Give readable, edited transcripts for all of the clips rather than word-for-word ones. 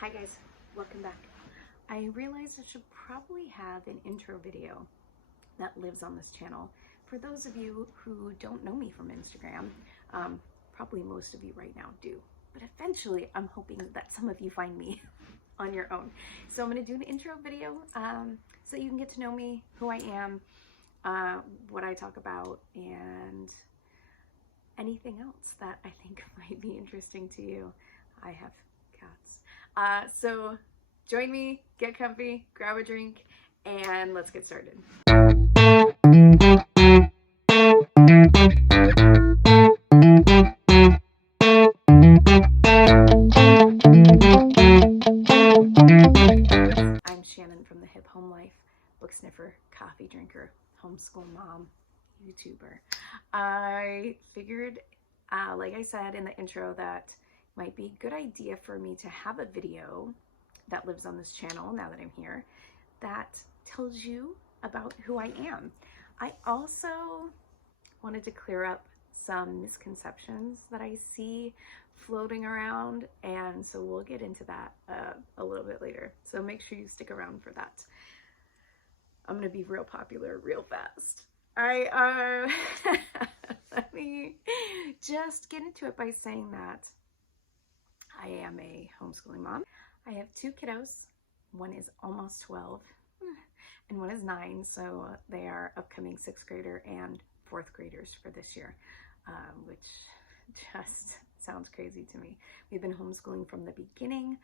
Hi guys, welcome back. I realized I should probably have an intro video that lives on this channel. For those of you who don't know me from Instagram, probably most of you right now do, but eventually I'm hoping that some of you find me on your own. So I'm gonna do an intro video so you can get to know me, who I am, what I talk about, and anything else that I think might be interesting to you. I have cats. So join me, get comfy, grab a drink, and let's get started. I'm Shannon from the Hip Home Life, book sniffer, coffee drinker, homeschool mom, YouTuber. I figured, like I said in the intro, that might be a good idea for me to have a video that lives on this channel now that I'm here that tells you about who I am. I also wanted to clear up some misconceptions that I see floating around, and so we'll get into that a little bit later. So make sure you stick around for that. I'm gonna be real popular real fast. Let me just get into it by saying that I am a homeschooling mom. I have two kiddos. One is almost 12 and one is 9, so they are upcoming 6th grader and 4th graders for this year, which just sounds crazy to me. We've been homeschooling from the beginning.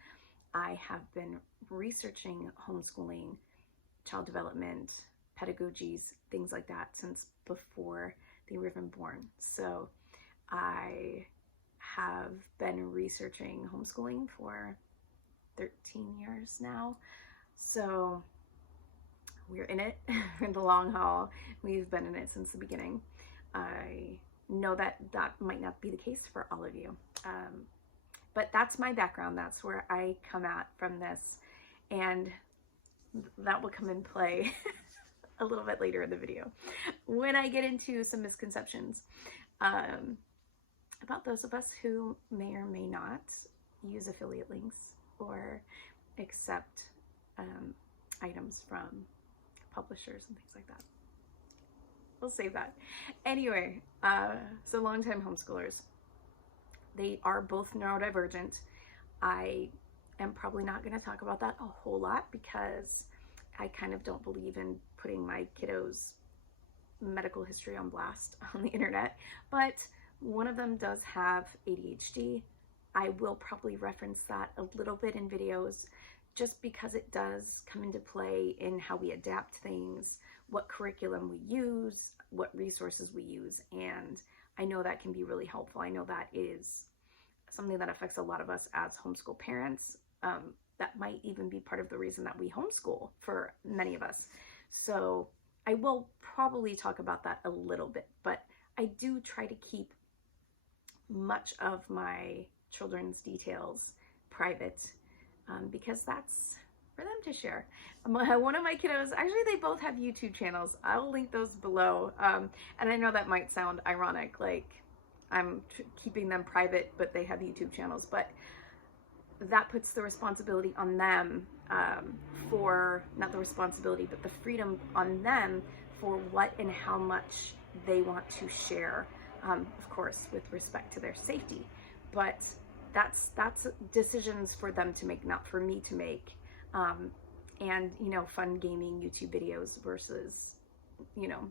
I have been researching homeschooling, child development, pedagogies, things like that since before they were even born. So I have been researching homeschooling for 13 years now. So we're in it for the long haul. We've been in it since the beginning. I know that that might not be the case for all of you. But that's my background. That's where I come at from this. And that will come in play a little bit later in the video when I get into some misconceptions about those of us who may or may not use affiliate links or accept items from publishers and things like that. We'll save that. Anyway, so longtime homeschoolers. They are both neurodivergent. I am probably not going to talk about that a whole lot because I kind of don't believe in putting my kiddos' medical history on blast on the internet, but one of them does have ADHD. I will probably reference that a little bit in videos just because it does come into play in how we adapt things, what curriculum we use, what resources we use, and I know that can be really helpful. I know that is something that affects a lot of us as homeschool parents. That might even be part of the reason that we homeschool for many of us. So I will probably talk about that a little bit, but I do try to keep much of my children's details private because that's for them to share. One of my kiddos, actually they both have YouTube channels. I'll link those below. And I know that might sound ironic, like I'm keeping them private, but they have YouTube channels, but that puts the responsibility on them for, not the responsibility, but the freedom on them for what and how much they want to share, of course, with respect to their safety. But that's decisions for them to make, not for me to make. And, you know, fun gaming YouTube videos versus, you know,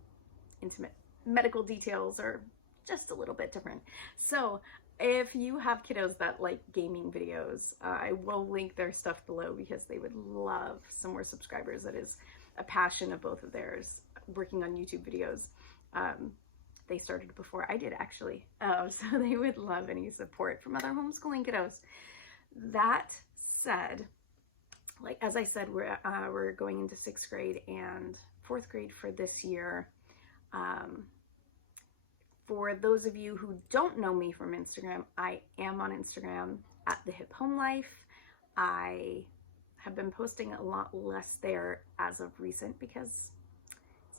intimate medical details are just a little bit different. So if you have kiddos that like gaming videos, I will link their stuff below because they would love some more subscribers. That is a passion of both of theirs, working on YouTube videos. They started before I did, actually. So they would love any support from other homeschooling kiddos. That said, like, as I said, we're going into 6th grade and 4th grade for this year. For those of you who don't know me from Instagram, I am on Instagram at the Hip Home Life. I have been posting a lot less there as of recent because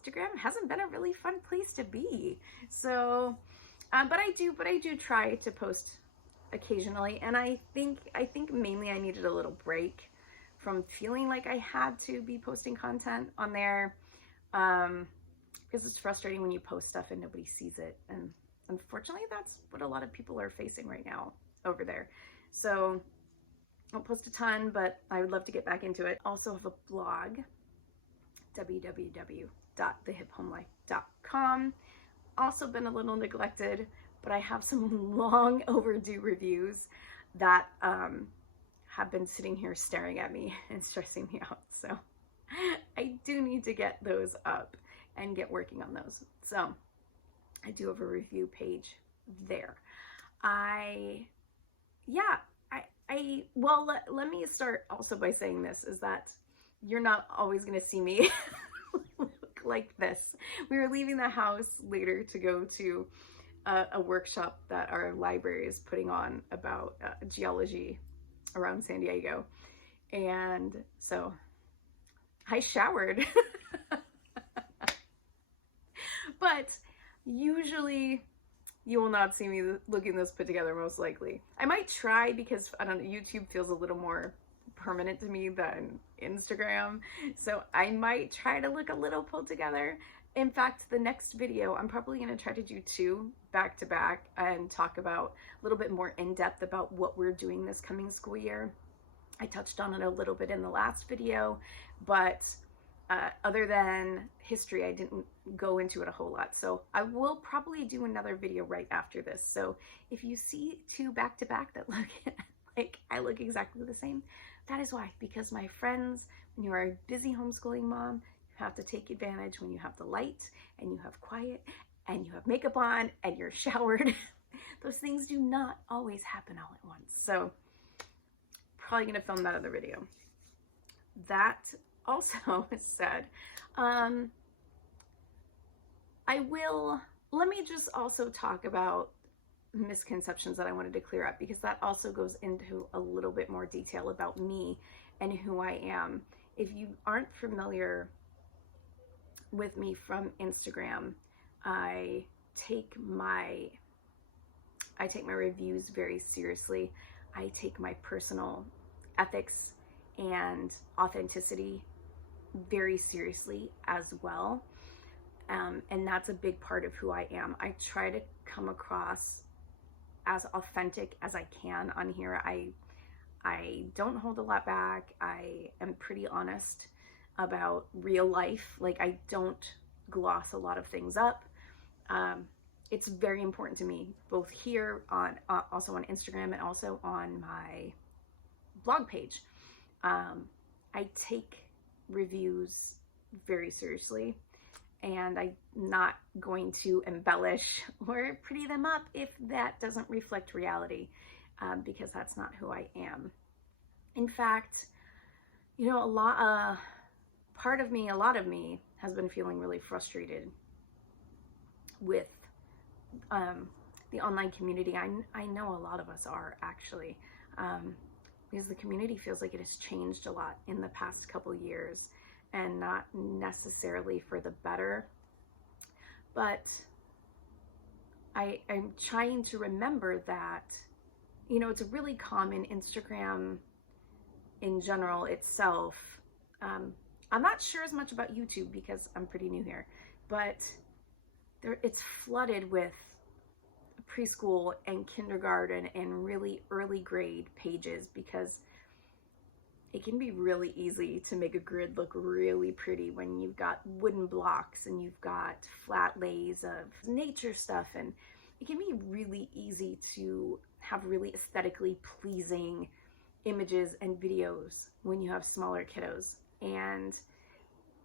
Instagram hasn't been a really fun place to be. So, but I do try to post occasionally, and I think mainly I needed a little break from feeling like I had to be posting content on there, because it's frustrating when you post stuff and nobody sees it, and unfortunately that's what a lot of people are facing right now over there. So I don't post a ton, but I would love to get back into it. Also have a blog, www.thehipHomelife.com. Also been a little neglected, but I have some long overdue reviews that have been sitting here staring at me and stressing me out. So I do need to get those up and get working on those. So I do have a review page there. Well, let me start also by saying this, is that you're not always going to see me look like this. We were leaving the house later to go to a workshop that our library is putting on about geology around San Diego. And so I showered. But usually you will not see me looking this put together, most likely. I might try, because I don't know, YouTube feels a little more permanent to me than Instagram. So I might try to look a little pulled together. In fact, the next video, I'm probably going to try to do 2 back to back and talk about a little bit more in depth about what we're doing this coming school year. I touched on it a little bit in the last video, but other than history, I didn't go into it a whole lot. So I will probably do another video right after this. So if you see 2 back to back that look like I look exactly the same, that is why. Because my friends, when you are a busy homeschooling mom, you have to take advantage when you have the light and you have quiet and you have makeup on and you're showered. Those things do not always happen all at once. So probably gonna film that other video. That also said, let me just also talk about misconceptions that I wanted to clear up, because that also goes into a little bit more detail about me and who I am. If you aren't familiar with me from Instagram, I take my reviews very seriously. I take my personal ethics and authenticity very seriously as well. And that's a big part of who I am. I try to come across as authentic as I can on here. I don't hold a lot back. I am pretty honest about real life. Like, I don't gloss a lot of things up. It's very important to me, both here on also on Instagram and also on my blog page. I take reviews very seriously, and I'm not going to embellish or pretty them up if that doesn't reflect reality, because that's not who I am. In fact, you know, a lot of me has been feeling really frustrated with the online community. I know a lot of us are, actually, because the community feels like it has changed a lot in the past couple years, and not necessarily for the better. But I'm trying to remember that, you know, it's really common. Instagram in general itself, I'm not sure as much about YouTube because I'm pretty new here, but it's flooded with preschool and kindergarten and really early grade pages, because it can be really easy to make a grid look really pretty when you've got wooden blocks and you've got flat lays of nature stuff, and it can be really easy to have really aesthetically pleasing images and videos when you have smaller kiddos. And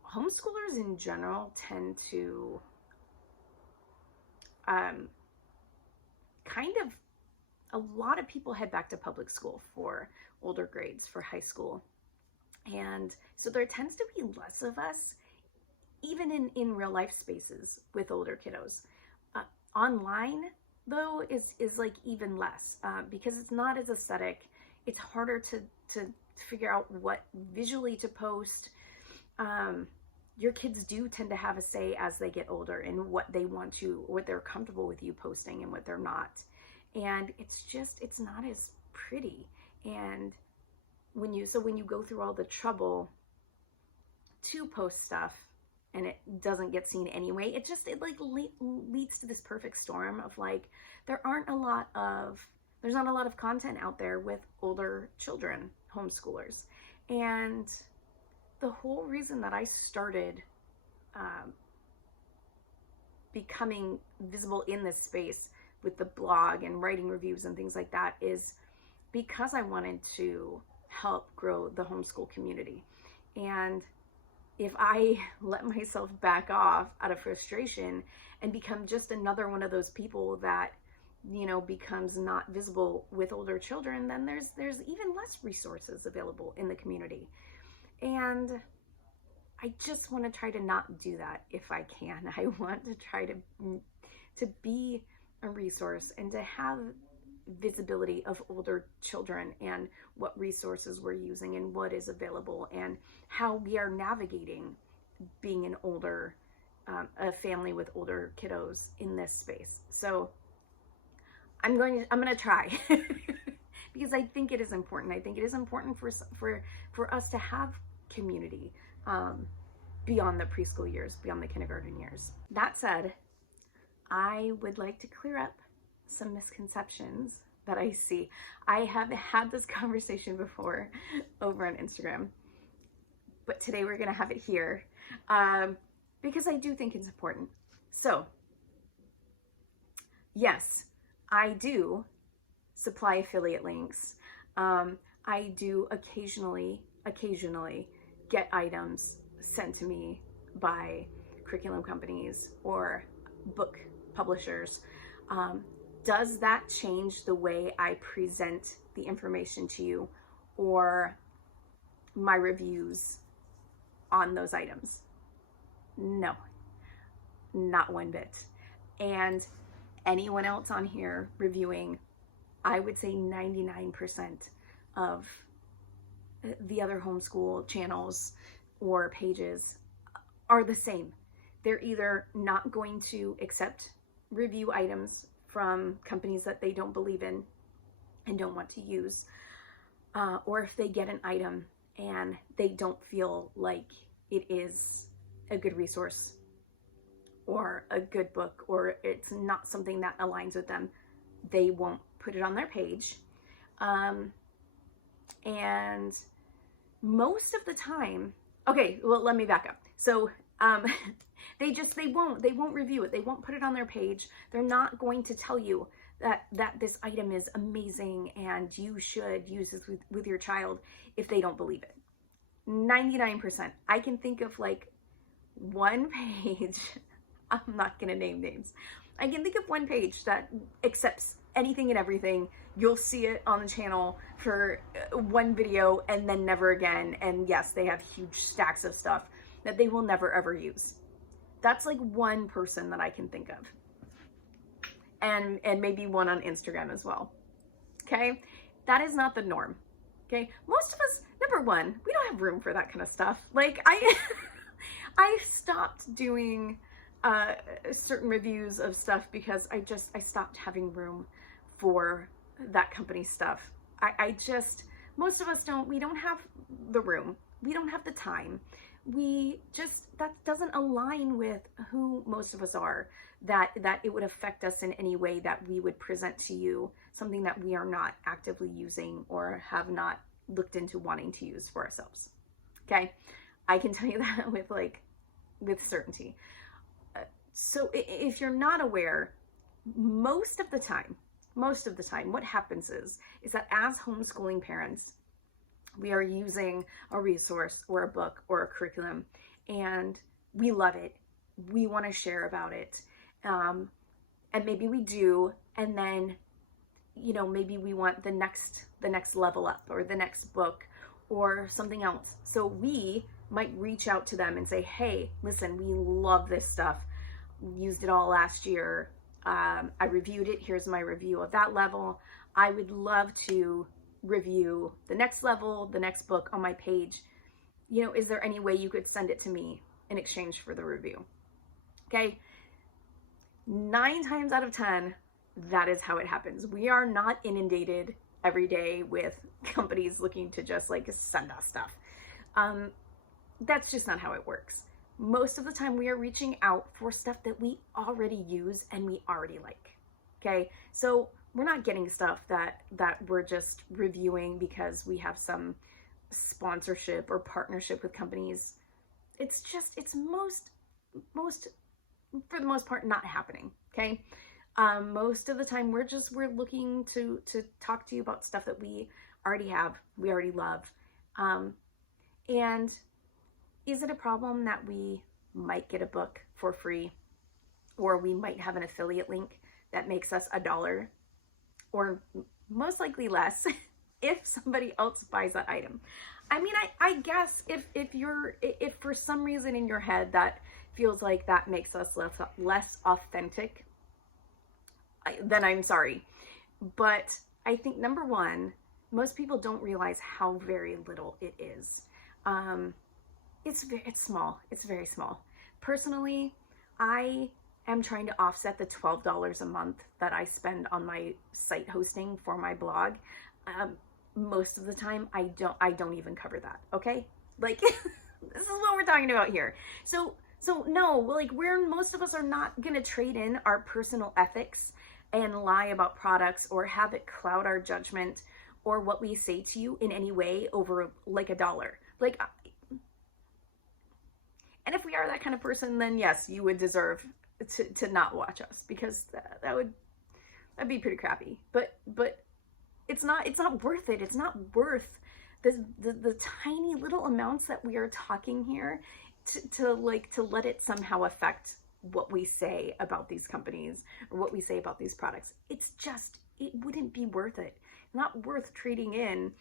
homeschoolers in general tend to a lot of people head back to public school for older grades, for high school. And so there tends to be less of us, even in real life spaces with older kiddos. Online, though, is like even less, because it's not as aesthetic. It's harder to figure out what visually to post. Your kids do tend to have a say as they get older in what they want to, what they're comfortable with you posting and what they're not. and it's not as pretty. And when you go through all the trouble to post stuff and it doesn't get seen anyway, it like leads to this perfect storm of like, there's not a lot of content out there with older children, homeschoolers. And the whole reason that I started becoming visible in this space with the blog and writing reviews and things like that is because I wanted to help grow the homeschool community. And if I let myself back off out of frustration and become just another one of those people that, you know, becomes not visible with older children, then there's even less resources available in the community. And I just want to try to not do that if I can. I want to try to be a resource and to have visibility of older children and what resources we're using and what is available and how we are navigating being an older a family with older kiddos in this space. So I'm going to try because I think it is important. I think it is important for us to have community beyond the preschool years, beyond the kindergarten years. That said, I would like to clear up some misconceptions that I see. I have had this conversation before over on Instagram, but today we're going to have it here because I do think it's important. So, yes, I do supply affiliate links. I do occasionally get items sent to me by curriculum companies or book publishers. Does that change the way I present the information to you or my reviews on those items? No, not one bit. And anyone else on here reviewing, I would say 99% of the other homeschool channels or pages are the same. They're either not going to accept review items from companies that they don't believe in and don't want to use, or if they get an item and they don't feel like it is a good resource or a good book, or it's not something that aligns with them, they won't put it on their page. And most of the time, okay, well, let me back up. So they won't review it. They won't put it on their page. They're not going to tell you that this item is amazing and you should use this with your child if they don't believe it. 99%. I can think of like one page, I'm not gonna name names. I can think of one page that accepts anything and everything. You'll see it on the channel for one video and then never again. And yes, they have huge stacks of stuff that they will never ever use. That's like one person that I can think of. And maybe one on Instagram as well. Okay? That is not the norm. Okay? Most of us, number one, we don't have room for that kind of stuff. Like I stopped doing certain reviews of stuff because I stopped having room for that company stuff. Most of us we don't have the room. We don't have the time. That doesn't align with who most of us are, that it would affect us in any way that we would present to you something that we are not actively using or have not looked into wanting to use for ourselves. Okay? I can tell you that with certainty. So if you're not aware, most of the time, what happens is that as homeschooling parents, we are using a resource or a book or a curriculum and we love it. We want to share about it. And maybe we do. And then, maybe we want the next level up or the next book or something else. So we might reach out to them and say, hey, listen, we love this stuff. We used it all last year. I reviewed it. Here's my review of that level. I would love to review the next level, the next book on my page. Is there any way you could send it to me in exchange for the review? Okay. 9 times out of 10, that is how it happens. We are not inundated every day with companies looking to just like send us stuff. That's just not how it works. Most of the time we are reaching out for stuff that we already use and we already like. Okay, so we're not getting stuff that we're just reviewing because we have some sponsorship or partnership with companies. It's most for the most part not happening. Okay, most of the time we're looking to talk to you about stuff that we already have, we already love. And is it a problem that we might get a book for free, or we might have an affiliate link that makes us $1, or most likely less if somebody else buys that item? I mean, I guess if for some reason in your head that feels like that makes us less authentic, then I'm sorry. But I think number one, most people don't realize how very little it is. It's small. It's very small. Personally, I am trying to offset the $12 a month that I spend on my site hosting for my blog. Most of the time, I don't even cover that. Okay, like this is what we're talking about here. So no, like most of us are not gonna trade in our personal ethics and lie about products or have it cloud our judgment or what we say to you in any way over like $1. Like, and if we are that kind of person, then yes, you would deserve to not watch us, because that'd be pretty crappy. But it's not worth it. It's not worth the tiny little amounts that we are talking here to let it somehow affect what we say about these companies or what we say about these products. It wouldn't be worth it. Not worth trading in,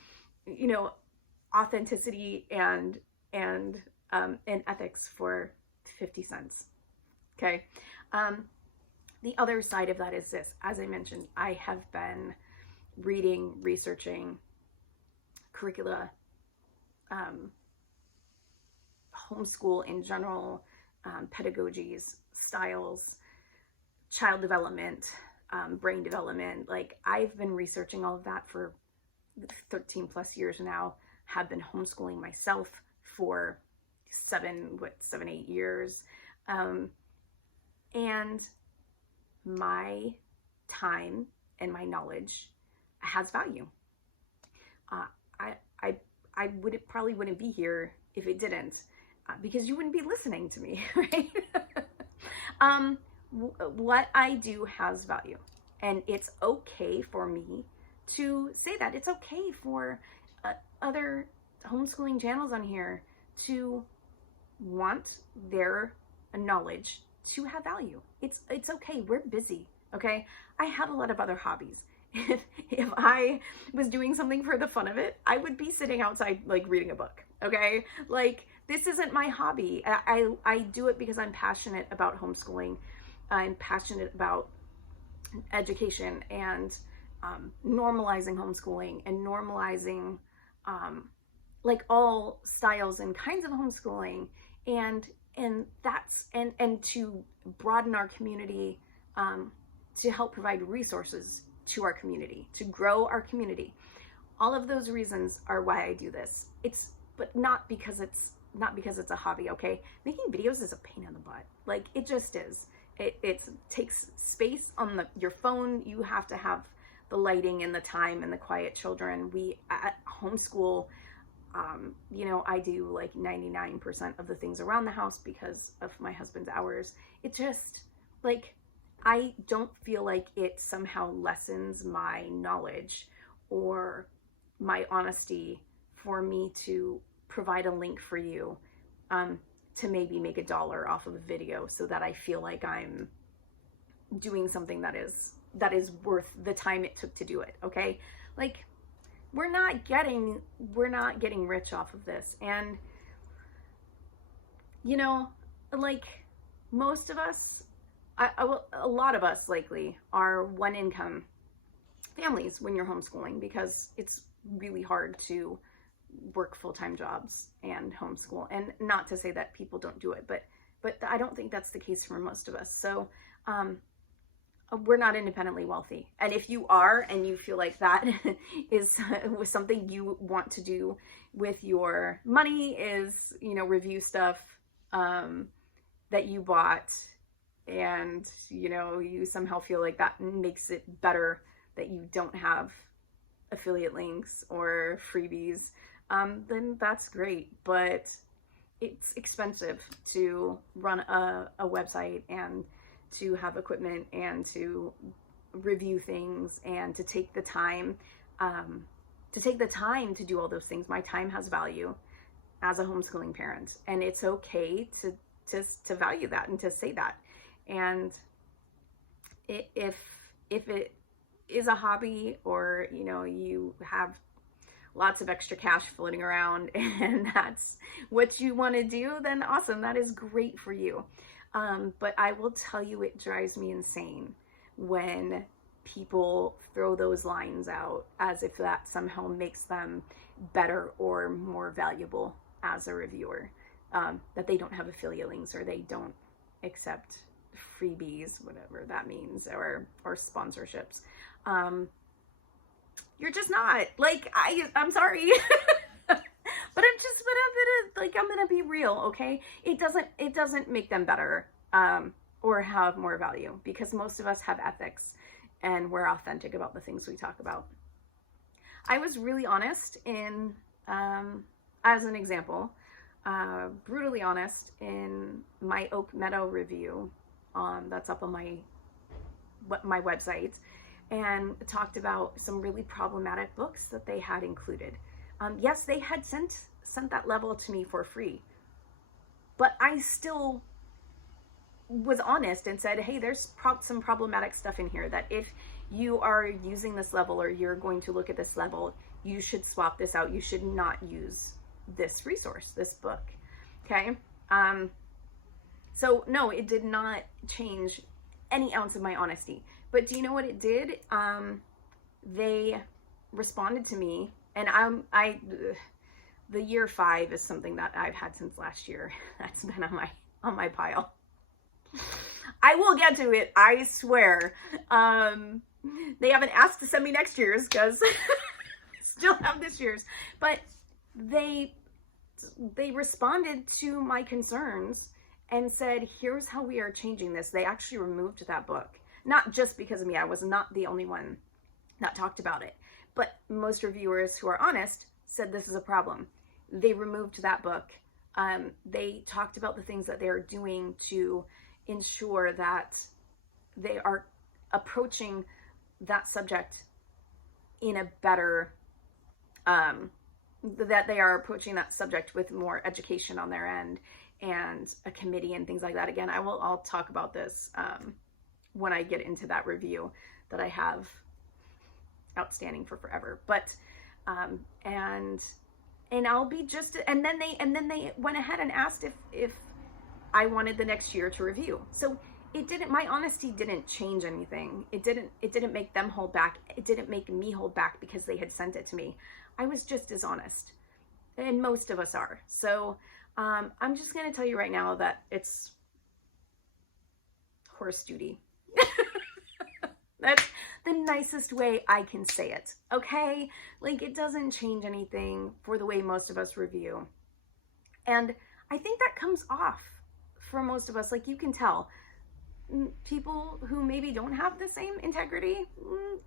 authenticity and ethics for 50 cents. Okay. The other side of that is this. As I mentioned, I have been reading, researching curricula, homeschool in general, pedagogies, styles, child development, brain development. Like, I've been researching all of that for 13 plus years now, have been homeschooling myself for 8 years. And my time and my knowledge has value. I probably wouldn't be here if it didn't, because you wouldn't be listening to me, right? What I do has value, and it's okay for me to say that. It's okay for other homeschooling channels on here to want their knowledge to have value. It's okay. We're busy. Okay. I have a lot of other hobbies. If I was doing something for the fun of it, I would be sitting outside, like, reading a book. Okay. Like, this isn't my hobby. I do it because I'm passionate about homeschooling. I'm passionate about education and normalizing homeschooling and normalizing like all styles and kinds of homeschooling, and to broaden our community, to help provide resources to our community, to grow our community. All of those reasons are why I do this. But not because it's a hobby. Okay, making videos is a pain in the butt. Like, it just is. It takes space on your phone. You have to have the lighting and the time and the quiet children. We at homeschool, I do like 99% of the things around the house because of my husband's hours. It just, like, I don't feel like it somehow lessens my knowledge or my honesty for me to provide a link for you to maybe make $1 off of a video, so that I feel like I'm doing something that is worth the time it took to do it. Okay, like, we're not getting rich off of this. And like, most of us, a lot of us likely are one income families when you're homeschooling, because it's really hard to work full-time jobs and homeschool. And not to say that people don't do it, but I don't think that's the case for most of us. So we're not independently wealthy. And if you are, and you feel like that is something you want to do with your money, is, you know, review stuff that you bought, and, you know, you somehow feel like that makes it better that you don't have affiliate links or freebies, then that's great. But it's expensive to run a website, and to have equipment, and to review things, and to take the time to do all those things. My time has value as a homeschooling parent, and it's okay to value that and to say that. And if it is a hobby, or, you know, you have lots of extra cash floating around and that's what you want to do, then awesome, that is great for you. But I will tell you, it drives me insane when people throw those lines out as if that somehow makes them better or more valuable as a reviewer, that they don't have affiliate links, or they don't accept freebies, whatever that means, or sponsorships. You're just not. Like, I'm sorry. But I'm gonna be real, okay? It doesn't make them better, or have more value, because most of us have ethics, and we're authentic about the things we talk about. I was really honest in, as an example, brutally honest in my Oak Meadow review, that's up on my website, and talked about some really problematic books that they had included. Yes, they had sent that level to me for free, but I still was honest and said, hey, there's some problematic stuff in here that if you are using this level, or you're going to look at this level, you should swap this out. You should not use this resource, this book. Okay. So no, it did not change any ounce of my honesty. But do you know what it did? They responded to me, and the year 5 is something that I've had since last year. That's been on my pile. I will get to it, I swear. They haven't asked to send me next year's, because still have this year's. But they responded to my concerns and said, here's how we are changing this. They actually removed that book. Not just because of me. I was not the only one that talked about it. But most reviewers who are honest said this is a problem. They removed that book. They talked about the things that they are doing to ensure that they are approaching that subject in a better, that they are approaching that subject with more education on their end, and a committee and things like that. Again, I'll talk about this when I get into that review that I have outstanding for forever. But and I'll be just, and then they went ahead and asked if I wanted the next year to review. So my honesty didn't change anything. It didn't make them hold back. It didn't make me hold back because they had sent it to me. I was just as honest, and most of us are. So I'm just going to tell you right now that it's horse duty. That's the nicest way I can say it, okay? Like, it doesn't change anything for the way most of us review. And I think that comes off for most of us. Like, you can tell people who maybe don't have the same integrity,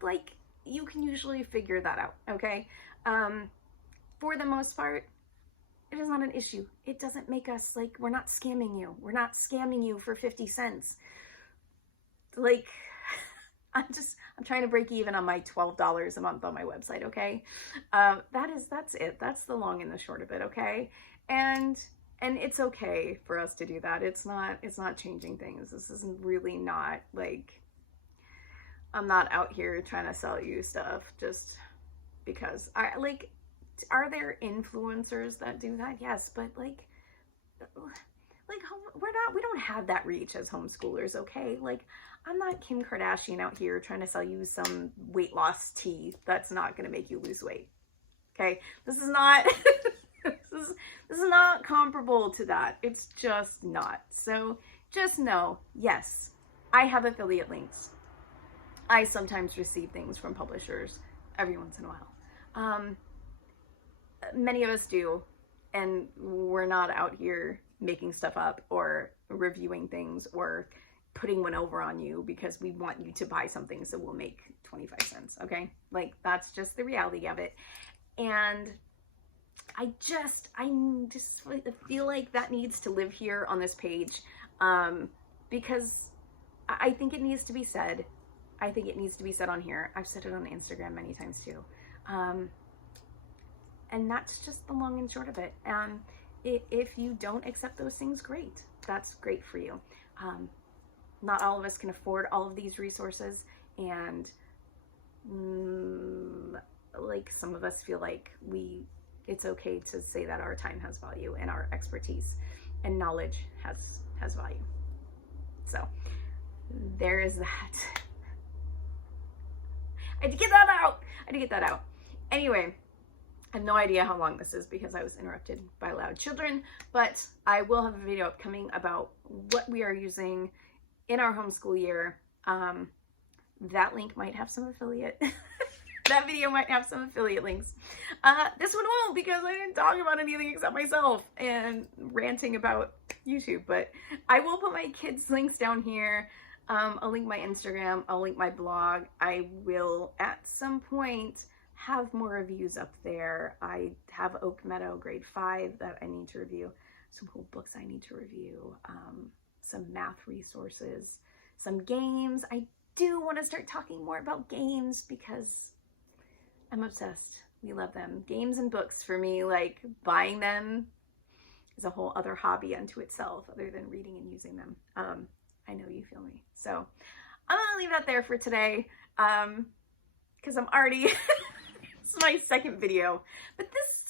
like, you can usually figure that out, okay? For the most part, it is not an issue. It doesn't make us, like, we're not scamming you. We're not scamming you for 50 cents. Like, I'm trying to break even on my $12 a month on my website, okay? That's it. That's the long and the short of it, okay? And it's okay for us to do that. It's not changing things. This is really not, like, I'm not out here trying to sell you stuff just because are there influencers that do that? Yes, but like we don't have that reach as homeschoolers, okay? Like, I'm not Kim Kardashian out here trying to sell you some weight loss tea that's not going to make you lose weight. Okay? This is not this is not comparable to that. It's just not. So just know, yes, I have affiliate links. I sometimes receive things from publishers every once in a while. Many of us do, and we're not out here making stuff up or reviewing things or putting one over on you because we want you to buy something so we'll make 25 cents, okay? Like, that's just the reality of it. And I just feel like that needs to live here on this page, because I think it needs to be said. I think it needs to be said on here. I've said it on Instagram many times too. And that's just the long and short of it. If you don't accept those things, great. That's great for you. Not all of us can afford all of these resources, and like some of us feel like it's okay to say that our time has value and our expertise and knowledge has value. So there is that. I had to get that out. Anyway, I have no idea how long this is because I was interrupted by loud children, but I will have a video upcoming about what we are using in our homeschool year. That link might have some affiliate. That video might have some affiliate links. This one won't, because I didn't talk about anything except myself and ranting about YouTube, but I will put my kids' links down here. I'll link my Instagram, I'll link my blog. I will at some point have more reviews up there. I have Oak Meadow grade 5 that I need to review, some cool books I need to review, some math resources, some games. I do want to start talking more about games because I'm obsessed. We love them. Games and books for me, like buying them is a whole other hobby unto itself other than reading and using them. I know you feel me. So I'm gonna leave that there for today, because I'm already, this is my second video, but this is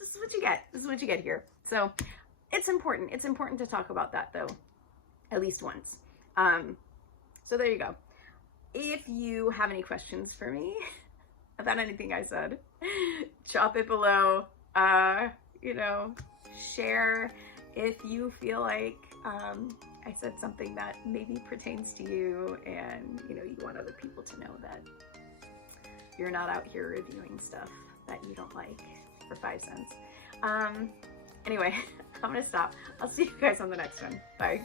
this is what you get. This is what you get here. So it's important. It's important to talk about that though, at least once. So there you go. If you have any questions for me about anything I said, drop it below. Share if you feel like I said something that maybe pertains to you, and you want other people to know that you're not out here reviewing stuff that you don't like for 5 cents. Anyway, I'm gonna stop. I'll see you guys on the next one. Bye.